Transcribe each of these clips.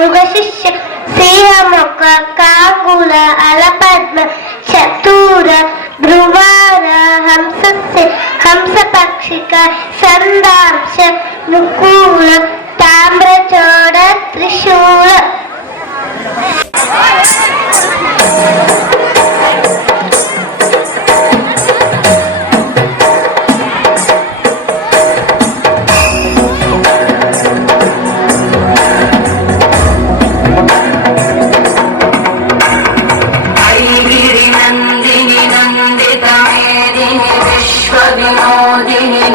ಮೃಗಶಿಷ್ಯ ಸಿಂಹಮುಖ ಕಾಗುಲ ಅಲಪದ್ಮ ಚತುರ ಧ್ರುವಾರ ಹಂಸಸ್ಯ ಹಂಸ ಪಕ್ಷಿಕ ಸಂದಾಂಶ ಮುಕೂಲ ತಾಮ್ರಚೋಡ ತ್ರಿಶೂಲ.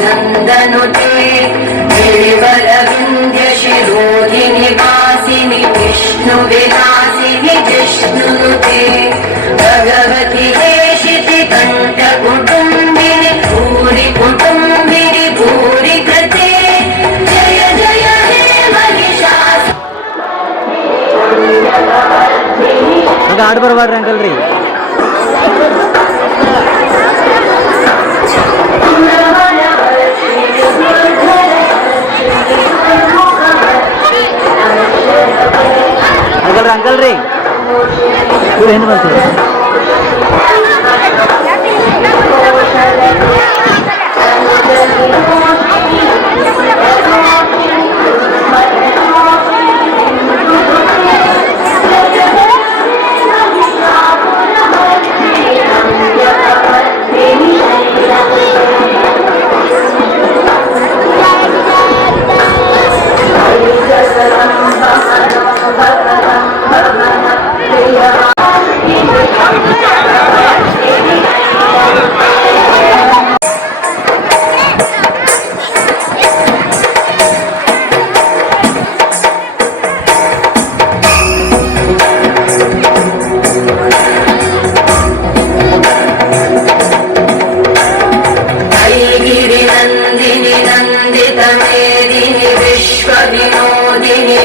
नंदनुते गिरिवरविन्ध्यशिरोधिनि वासिनि विष्णुविलासिनि जिष्णुनुते भगवति हेशिति कण्ठकुटुम्बिनि भूरि कुटुम्बिनि भूरि कृते जय जय हे महिषासुरमर्दिनि. ಆಡ್ ಬರ್ಬಾರ್ರಿ ಅಂಕಲ್ ರೀ. ಅಂಕಲ್ ರೀ ಏನು ಬಂತು?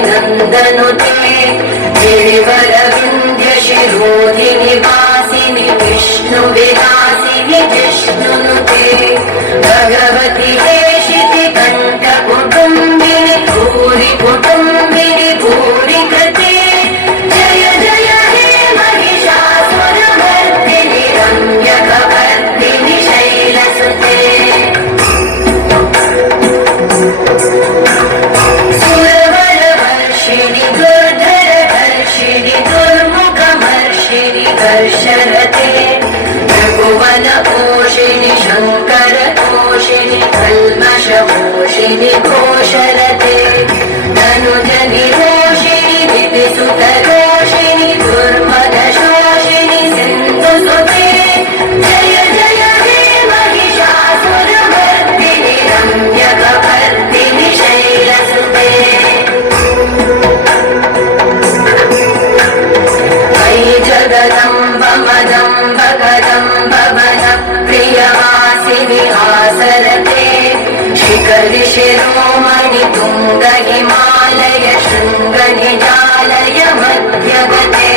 नंदनुते गिरिवरविन्ध्यशिरोधिनि वासिनि विष्णुविलासिनि जिष्णुनुते भगवति हेशिति कण्ठकुटुम्बिनि भूरि कुटुम्बिनि भूरि कृते जय जय हे महिषासुरमर्दिनि रम्यकवर्दिनि शैलसुते. कर्षरते भुवनपोषिणि शङ्करतोषिणि कल्मषपोषिणि घोषरते धनुजनिरोषिणि दितिसुतरोषिणि दुर्मदशोषिणि सिन्धुसुते जय जय हे महिषासुरमर्दिनि रम्यकवर्दिनि शैलसुते. जगदम्ब मदम्ब कदम्ब वन प्रियवासिनि आसरते शिखरि शिरोमणि तुङ्ग हिमालय शृङ्ग निजालय मध्यगते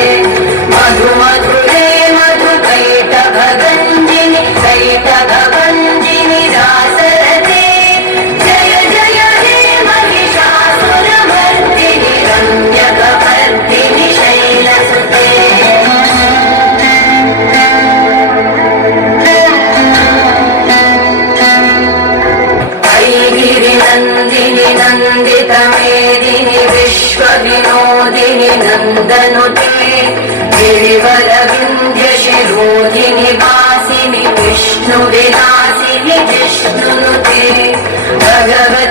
मधु मधुरे मधु कैटभगञ्जिनि कैटभगञ्जिनि रासरते जय जय हे महिषासुरमर्दिनि रम्यकवर्दिनि शैलसुते. नंदिनि नंदितमेदिनि विश्वविनोदिनि नंदनुते गिरिवरविन्ध्यशिरोधिनि वासिनि विष्णुविलासिनि जिष्णुनुते भगवति